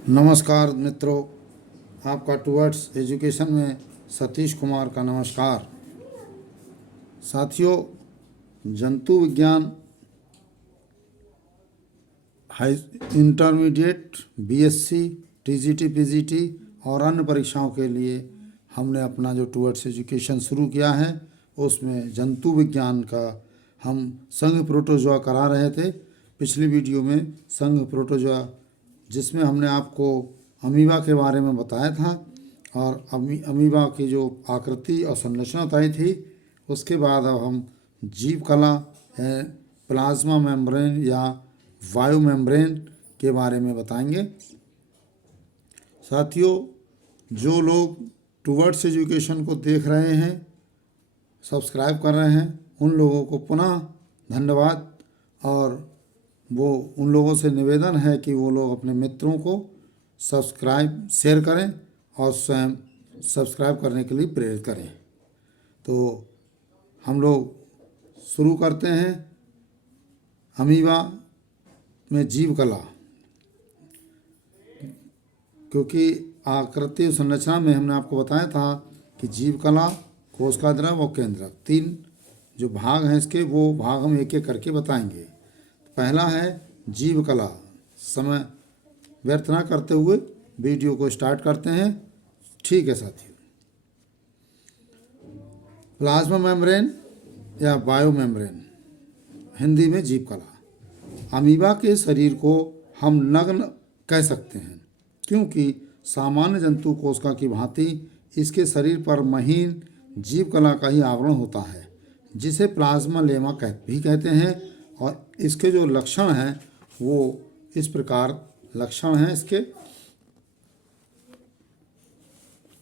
नमस्कार मित्रों, आपका टूवर्ड्स एजुकेशन में सतीश कुमार का नमस्कार। साथियों, जंतु विज्ञान high intermediate, BSc, TGT, PGT और अन्य परीक्षाओं के लिए हमने अपना जो टूवर्ड्स एजुकेशन शुरू किया है उसमें जंतु विज्ञान का हम संघ प्रोटोजोआ करा रहे थे। पिछली वीडियो में संघ प्रोटोजोआ जिसमें हमने आपको अमीबा के बारे में बताया था और अमीबा की जो आकृति और संरचना बताई थी। उसके बाद अब हम जीव कला, प्लाज्मा मेम्ब्रेन या वायु मेम्ब्रेन के बारे में बताएंगे। साथियों, जो लोग टूवर्ड्स एजुकेशन को देख रहे हैं, सब्सक्राइब कर रहे हैं, उन लोगों को पुनः धन्यवाद। और वो उन लोगों से निवेदन है कि वो लोग अपने मित्रों को सब्सक्राइब शेयर करें और स्वयं सब्सक्राइब करने के लिए प्रेरित करें। तो हम लोग शुरू करते हैं अमीबा में जीव कला, क्योंकि आकृति और संरचना में हमने आपको बताया था कि जीव कला, कोशिका द्रव और केंद्रक, तीन जो भाग हैं इसके, वो भाग हम एक एक करके बताएंगे। पहला है जीव कला। समय व्यर्थ ना करते हुए वीडियो को स्टार्ट करते हैं। ठीक है साथियों, प्लाज्मा मेम्ब्रेन या बायो मेम्ब्रेन, हिंदी में जीव कला। अमीबा के शरीर को हम नग्न कह सकते हैं, क्योंकि सामान्य जंतु कोशिका की भांति इसके शरीर पर महीन जीव कला का ही आवरण होता है, जिसे प्लाज्मा लेमा भी कहते हैं। और इसके जो लक्षण हैं वो इस प्रकार लक्षण हैं। इसके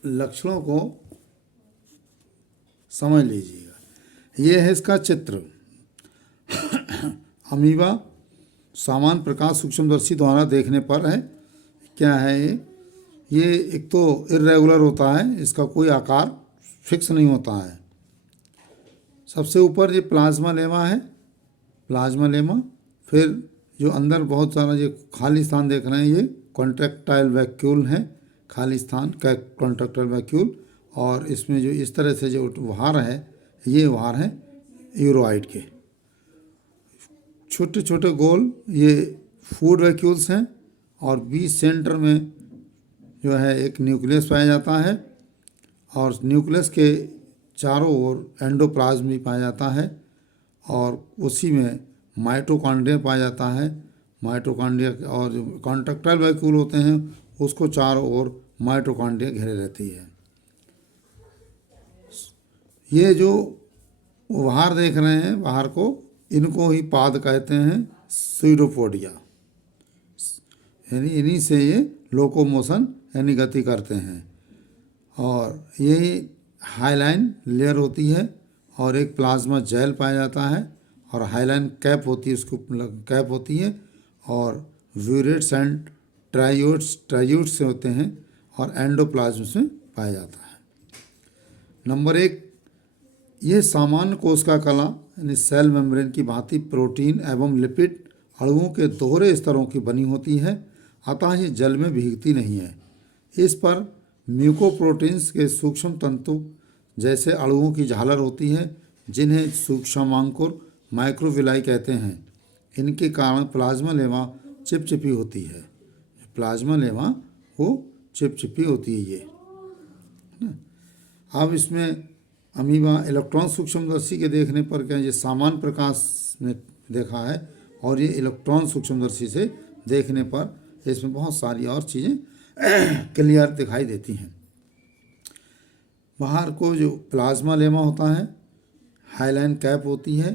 लक्षणों को समझ लीजिएगा। ये है इसका चित्र। अमीबा सामान्य प्रकाश सूक्ष्मदर्शी द्वारा देखने पर है। क्या है ये एक तो इर्रेगुलर होता है, इसका कोई आकार फिक्स नहीं होता है। सबसे ऊपर ये प्लाज्मा लेमा है, प्लाज्मा लेमा। फिर जो अंदर बहुत सारा ये खाली स्थान देख रहे हैं, ये कॉन्ट्रैक्टाइल वैक्यूल है, खाली स्थान का कॉन्ट्रैक्टाइल वैक्यूल। और इसमें जो इस तरह से जो वार है, ये वार है यूरोइड के, छोटे छोटे गोल, ये फूड वैक्यूल्स हैं। और बीच सेंटर में जो है एक न्यूक्लियस पाया जाता है, और न्यूक्लियस के चारों ओर एंडोप्लाज्म भी पाया जाता है, और उसी में माइटोकॉन्ड्रिया पाया जाता है। माइटोकॉन्ड्रिया और जो कॉन्ट्रैक्टाइल वैक्यूल होते हैं उसको चारों ओर माइटोकॉन्ड्रिया घेरे रहती है। ये जो बाहर देख रहे हैं, बाहर को, इनको ही पाद कहते हैं, स्यूडोपोडिया। यानी इन्हीं से ये लोकोमोशन यानी गति करते हैं। और यही हाइलाइन लेयर होती है, और एक प्लाज्मा जेल पाया जाता है, और हाइलाइन कैप होती है, उसको कैप होती है। और व्यूरेट्स एंड ट्राइयूट्स से होते हैं, और एंडोप्लाज्म से पाया जाता है। नंबर 1, ये सामान्य कोशिका कला यानी सेल मेम्ब्रेन की भांति प्रोटीन एवं लिपिड अणुओं के दोहरे स्तरों की बनी होती है, अतः ये जल में भीगती नहीं है। इस पर म्यूकोप्रोटीन्स के सूक्ष्म तंतु जैसे अणुओं की झालर होती है, जिन्हें सूक्ष्मांकुर माइक्रोविलाई कहते हैं। इनके कारण प्लाज्मा लेमा चिपचिपी होती है। प्लाज्मा लेमा वो चिपचिपी होती है ये। अब इसमें अमीबा इलेक्ट्रॉन सूक्ष्मदर्शी के देखने पर क्या, ये सामान्य प्रकाश में देखा है, और ये इलेक्ट्रॉन सूक्ष्मदर्शी से देखने पर इसमें बहुत सारी और चीज़ें क्लियर दिखाई देती हैं। बाहर को जो प्लाज्मा लेमा होता है, हाइलाइन कैप होती है,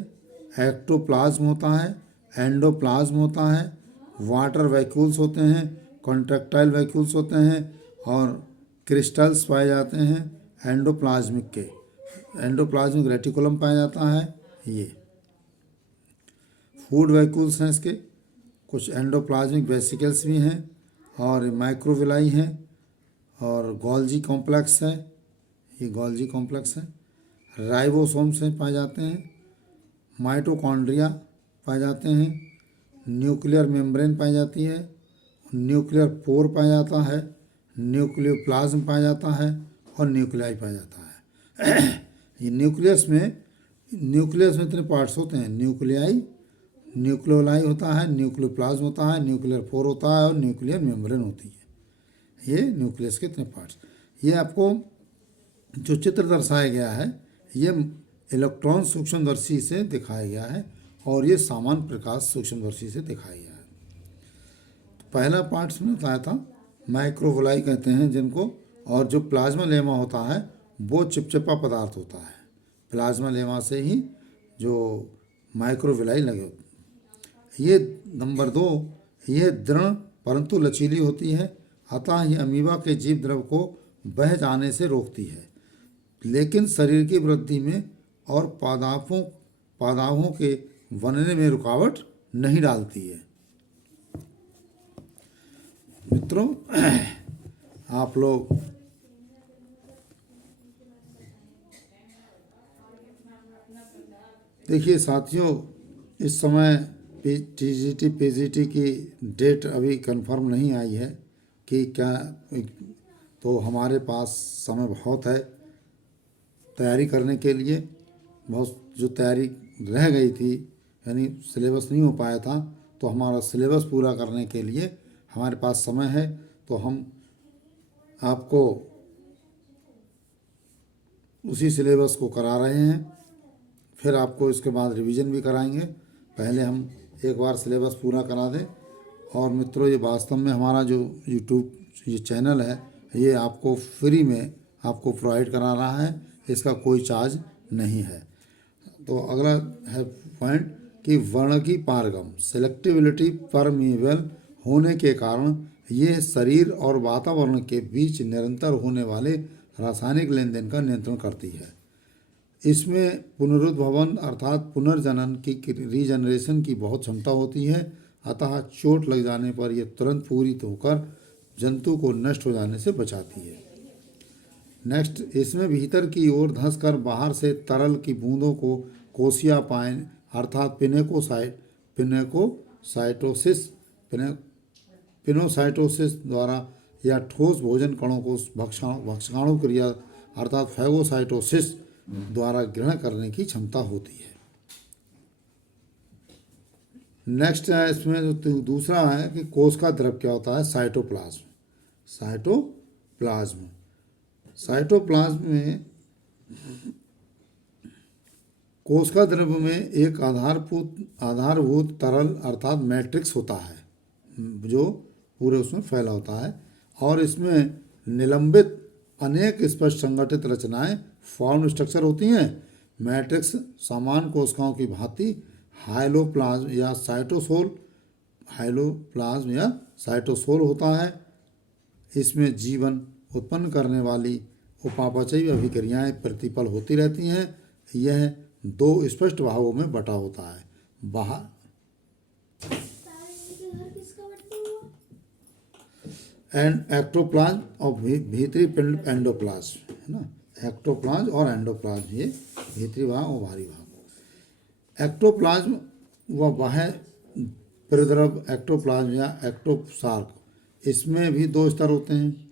एक्टोप्लाज्म होता है, एंडोप्लाज्म होता है, वाटर वैक्यूल्स होते हैं, कॉन्ट्रैक्टाइल वैक्यूल्स होते हैं, और क्रिस्टल्स पाए जाते हैं एंडोप्लाज्मिक के। एंडोप्लाज्मिक रेटिकुलम पाया जाता है। ये फूड वैक्यूल्स हैं इसके, कुछ एंडोप्लाज्मिक वेसिकल्स भी हैं, और माइक्रोविलाई हैं, और गोल्जी कॉम्प्लेक्स है, ये गोल्जी कॉम्प्लेक्स है। राइबोसोम्स हैं पाए जाते हैं, माइटोकॉन्ड्रिया पाए जाते हैं, न्यूक्लियर मेम्ब्रेन पाई जाती है, न्यूक्लियर पोर पाया जाता है, न्यूक्लियोप्लाज्म पाया जाता है और न्यूक्लियाई पाया जाता है। ये न्यूक्लियस में इतने पार्ट्स होते हैं, न्यूक्लियाई, न्यूक्लियोलाई होता है, न्यूक्लियोप्लाज्म होता है, न्यूक्लियर पोर होता है और न्यूक्लियर मेम्ब्रेन होती है। ये न्यूक्लियस के इतने पार्ट्स। ये आपको जो चित्र दर्शाया गया है ये इलेक्ट्रॉन सूक्ष्मदर्शी से दिखाया गया है और ये सामान्य प्रकाश सूक्ष्मदर्शी से दिखाया गया है। तो पहला पार्ट में बताया था माइक्रोविलाई कहते हैं जिनको, और जो प्लाज्मा लेमा होता है वो चिपचिपा पदार्थ होता है। प्लाज्मा लेमा से ही जो माइक्रोविलाई लगे होते हैं। ये नंबर 2, यह दृढ़ परंतु लचीली होती है, अतः ये अमीबा के जीव द्रव को बह जाने से रोकती है, लेकिन शरीर की वृद्धि में और पादापों के बनने में रुकावट नहीं डालती है। मित्रों, आप लोग देखिए साथियों, इस समय टीजीटी पीजीटी की डेट अभी कंफर्म नहीं आई है कि क्या, तो हमारे पास समय बहुत है तैयारी करने के लिए। बहुत जो तैयारी रह गई थी, यानी सिलेबस नहीं हो पाया था, तो हमारा सिलेबस पूरा करने के लिए हमारे पास समय है। तो हम आपको उसी सिलेबस को करा रहे हैं, फिर आपको इसके बाद रिवीजन भी कराएंगे। पहले हम एक बार सिलेबस पूरा करा दें। और मित्रों, ये वास्तव में हमारा जो यूट्यूब ये चैनल है ये आपको फ्री में आपको प्रोवाइड करा रहा है, इसका कोई चार्ज नहीं है। तो अगला है पॉइंट कि वर्ण की पारगम सेलेक्टिबिलिटी परमीएबल होने के कारण ये शरीर और वातावरण के बीच निरंतर होने वाले रासायनिक लेन देन का नियंत्रण करती है। इसमें पुनरुद्भवन अर्थात पुनर्जनन की रीजनरेशन की बहुत क्षमता होती है, अतः चोट लग जाने पर यह तुरंत पूरी होकर जंतु को नष्ट हो जाने से बचाती है। नेक्स्ट, इसमें भीतर की ओर धंसकर बाहर से तरल की बूंदों को कोशिया पाइन अर्थात पिनोसाइटोसिस द्वारा या ठोस भोजन कणों को भक्षाणु क्रिया अर्थात फैगोसाइटोसिस द्वारा ग्रहण करने की क्षमता होती है। नेक्स्ट है, इसमें जो दूसरा है कि कोश का द्रव क्या होता है, साइटोप्लाज्म में कोश का द्रव में एक आधारभूत तरल अर्थात मैट्रिक्स होता है जो पूरे उसमें फैला होता है, और इसमें निलंबित अनेक स्पष्ट संगठित रचनाएं फॉर्म स्ट्रक्चर होती हैं। मैट्रिक्स समान कोशिकाओं की भांति हाइलोप्लाज्म या साइटोसोल होता है। इसमें जीवन उत्पन्न करने वाली उपापचयी अभिक्रियाएं प्रतिपल होती रहती हैं। यह 2 स्पष्ट भागों में बटा होता है, बाहर एंड एक्टोप्लाज्म और भीतरी पिंड एंडोप्लाज्म है ना। एक्टोप्लाज्म और एंडोप्लाज्म, ये भीतरी भाग और बाहरी भाग। एक्टोप्लाज्म व बाह्य परिद्रव एक्टोप्लाज्म या एक्टोसार्क, इसमें भी 2 स्तर होते हैं।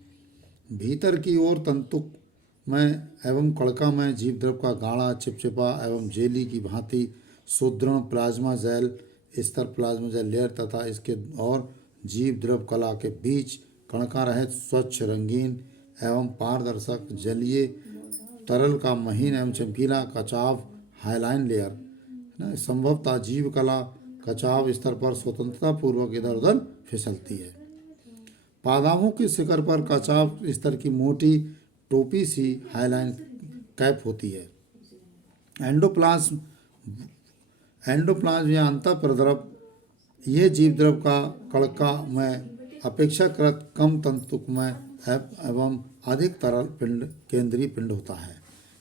भीतर की ओर तंतुमय एवं कणका में जीव द्रव का गाढ़ा चिपचिपा एवं जेली की भांति सुदृढ़ प्लाज्मा जेल स्तर प्लाज्मा जेल लेयर तथा इसके और जीव द्रव कला के बीच कणका रहित स्वच्छ रंगीन एवं पारदर्शक जलीय तरल का महीन एवं चमकीला कचाव हाइलाइन लेयर ना। संभवतः जीव कला कचाव स्तर पर स्वतंत्रता पूर्वक इधर उधर फिसलती है। पादापों के शिखर पर कचाव स्तर की मोटी टोपी सी हाइलाइन कैप होती है। एंडोप्लाज्म या अंतःप्रद्रव, ये जीव द्रव का कणका में अपेक्षाकृत कम तंतुमय एवं अधिक तरल पिंड केंद्रीय पिंड होता है।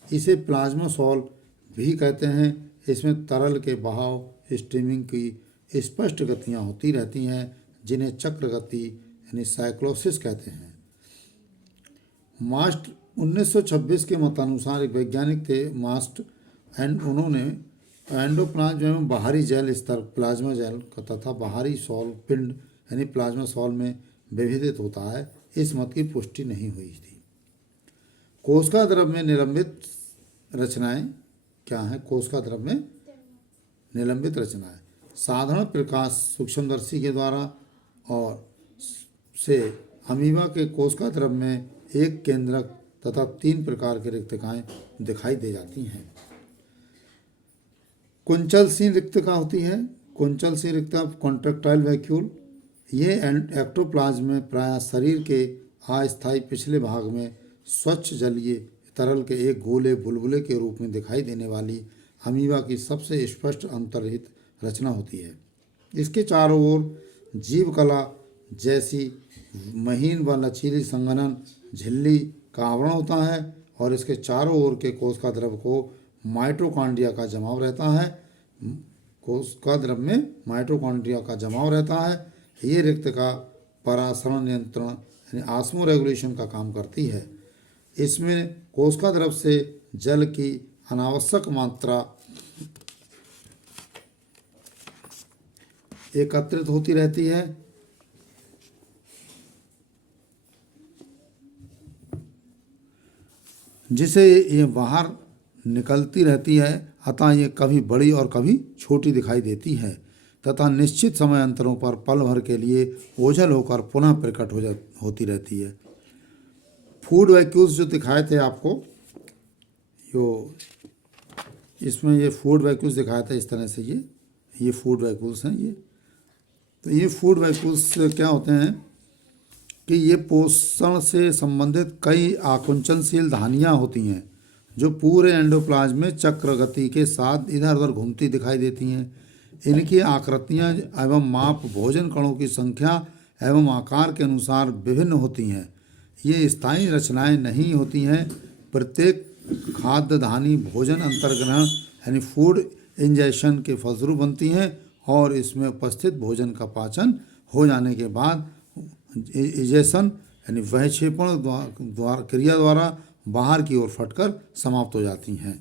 इसे प्लाज्मासोल भी कहते हैं। इसमें तरल के बहाव स्ट्रीमिंग की स्पष्ट गतियाँ होती रहती हैं, जिन्हें चक्र गति यानी साइक्लोसिस कहते हैं। मास्ट 1926 के मतानुसार एक वैज्ञानिक थे मास्ट, एंड उन्होंने एंडोप्लाज्म एवं बाहरी जेल स्तर प्लाज्मा जेल तथा बाहरी सॉल पिंड यानी प्लाज्मा सॉल में विभेदित होता है, इस मत की पुष्टि नहीं हुई थी। कोशिका द्रव में निलंबित रचनाएं क्या हैं? कोशिका द्रव में निलंबित रचनाएं साधारण प्रकाश सूक्ष्मदर्शी के द्वारा और से अमीबा के कोशिका द्रव में एक केंद्रक तथा 3 प्रकार की रिक्तकाएं दिखाई दे जाती हैं। कुंचलशील रिक्तका होती है। कुंचलशील रिक्तका कॉन्ट्रैक्टाइल वैक्यूल, ये एक्टोप्लाज्म में प्रायः शरीर के अस्थायी पिछले भाग में स्वच्छ जलीय तरल के एक गोले बुलबुले के रूप में दिखाई देने वाली अमीबा की सबसे स्पष्ट अंतर्निहित रचना होती है। इसके चारों ओर जीवकला जैसी महीन व लचीली संघनन झिल्ली का आवरण होता है और इसके चारों ओर के कोशिका द्रव को माइटोकॉन्ड्रिया का जमाव रहता है। कोशिका द्रव में माइटोकॉन्ड्रिया का जमाव रहता है। ये रिक्तका परासरण नियंत्रण यानी ऑस्मो रेगुलेशन का काम करती है। इसमें कोशिका द्रव से जल की अनावश्यक मात्रा एकत्रित होती रहती है, जिसे ये बाहर निकलती रहती है। अतः ये कभी बड़ी और कभी छोटी दिखाई देती है तथा निश्चित समय अंतरों पर पल भर के लिए ओझल होकर पुनः प्रकट होती रहती है। फूड वैक्यूल्स जो दिखाए थे आपको, यो इसमें ये फूड वैक्यूल्स दिखाया था इस तरह से, ये फूड वैक्यूल्स हैं। तो ये फूड वैक्यूल्स क्या होते हैं कि ये पोषण से संबंधित कई आकुंचनशील धानियाँ होती हैं जो पूरे एंडोप्लाज्म में चक्र गति के साथ इधर उधर घूमती दिखाई देती हैं। इनकी आकृतियाँ एवं माप भोजन कणों की संख्या एवं आकार के अनुसार विभिन्न होती हैं। ये स्थायी रचनाएं नहीं होती हैं। प्रत्येक खाद्य धानी भोजन अंतर्ग्रहण यानी फूड इंजेशन के फलस्वरूप बनती हैं और इसमें उपस्थित भोजन का पाचन हो जाने के बाद इजेशन यानी वहक्षेपण द्वारा क्रिया द्वारा बाहर की ओर फटकर समाप्त हो जाती हैं।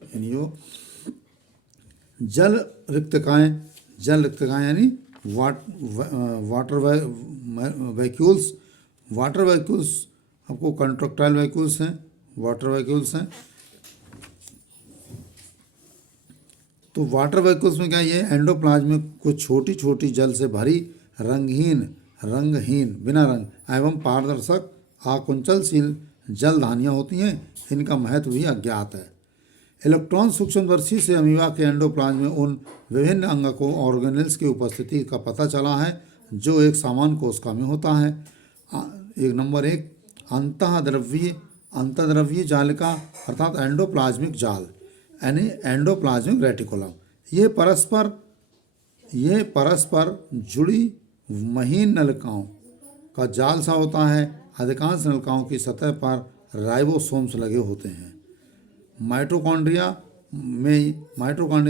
यानी वो जल रिक्तकाएँ यानी वाटर वैक्यूल्स। वाटर वैक्यूल्स आपको कंट्रैक्टाइल वैक्यूल्स हैं, वाटर वैक्यूल्स हैं। तो वाटर वैक्यूल्स में क्या, ये एंडोप्लाज्म में कुछ छोटी छोटी जल से भरी रंगहीन बिना रंग एवं पारदर्शक आकुंचलशील जल धानियाँ होती हैं। इनका महत्व भी अज्ञात है। इलेक्ट्रॉन सूक्ष्मदर्शी से अमीबा के एंडोप्लाज्म में उन विभिन्न अंगकों ऑर्गेनेल्स की उपस्थिति का पता चला है जो एक सामान्य कोशिका में होता है। एक नंबर 1 अंतःद्रव्यीय जालिका अर्थात एंडोप्लाज्मिक जाल यानी एंडोप्लाज्मिक रेटिकुलम। ये परस्पर जुड़ी महीन नलिकाओं का जाल सा होता है। अधिकांश नलिकाओं की सतह पर राइबोसोम्स लगे होते हैं। माइटोकॉन्ड्रिया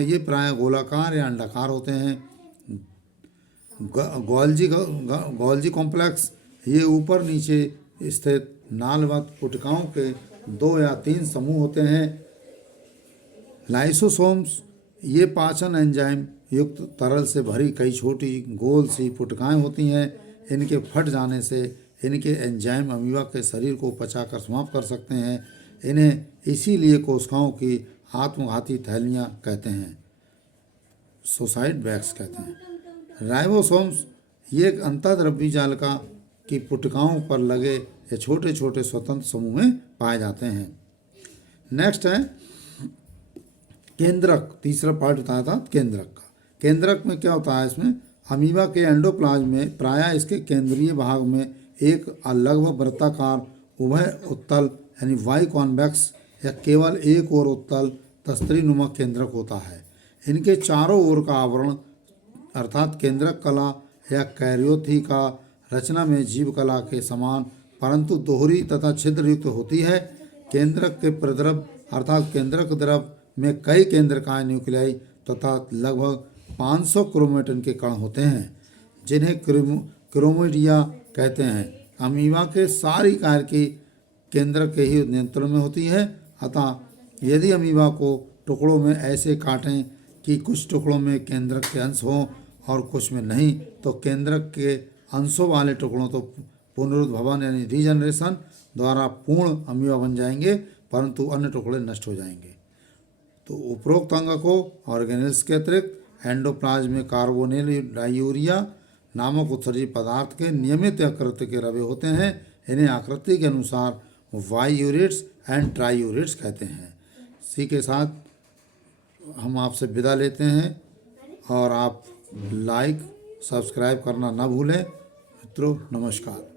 ये प्रायः गोलाकार या अंडाकार होते हैं। गोल्जी कॉम्प्लेक्स ये ऊपर नीचे स्थित नालवत पुटिकाओं के 2 या 3 समूह होते हैं। लाइसोसोम्स ये पाचन एंजाइम युक्त तरल से भरी कई छोटी गोल सी पुटिकाएं होती हैं। इनके फट जाने से इनके एंजाइम अमीबा के शरीर को पचाकर समाप्त कर सकते हैं। इन्हें इसीलिए कोशिकाओं की आत्मघाती थैलियाँ कहते हैं, सुसाइड बैग्स कहते हैं। राइबोसोम्स ये एक अंतःद्रव्यीय जालिका की पुटिकाओं पर लगे ये छोटे छोटे स्वतंत्र समूह में पाए जाते हैं। नेक्स्ट है केंद्रक। तीसरा पार्ट बताया था केंद्रक का। केंद्रक में क्या होता है, इसमें अमीबा के एंडोप्लाज्म में प्रायः इसके केंद्रीय भाग में एक लगभग वृत्ताकार उभय उत्तल यानी वाई कॉन्वेक्स या केवल एक और उत्तल तस्तरीनुमा केंद्रक होता है। इनके चारों ओर का आवरण अर्थात केंद्रक कला या कैरियोथी का रचना में जीव कला के समान परंतु दोहरी तथा छिद्रयुक्त होती है। केंद्रक के प्रद्रव अर्थात केंद्रक द्रव में कई केंद्रकाएँ न्यूक्लियाई तथा लगभग 500 क्रोमेटिन के कण होते हैं जिन्हें क्रोमिडिया कहते हैं। अमीबा के सारी कार्य की केंद्रक के ही नियंत्रण में होती है। अतः यदि अमीबा को टुकड़ों में ऐसे काटें कि कुछ टुकड़ों में केंद्रक के अंश हों और कुछ में नहीं, तो केंद्रक के अंशों वाले टुकड़ों तो पुनरुद्भवन यानी रीजनरेशन द्वारा पूर्ण अमीबा बन जाएंगे, परंतु अन्य टुकड़े नष्ट हो जाएंगे। तो उपरोक्त अंग को ऑर्गेनेल्स के अतिरिक्त एंडोप्लाज्म में कार्बोनिल डायूरिया नामक उत्सर्जी पदार्थ के नियमित आकृति के रवे होते हैं। इन्हें आकृति के अनुसार वायूरेट्स एंड ट्रायूरेट्स कहते हैं। इसी के साथ हम आपसे विदा लेते हैं और आप लाइक सब्सक्राइब करना ना भूलें। मित्रों नमस्कार।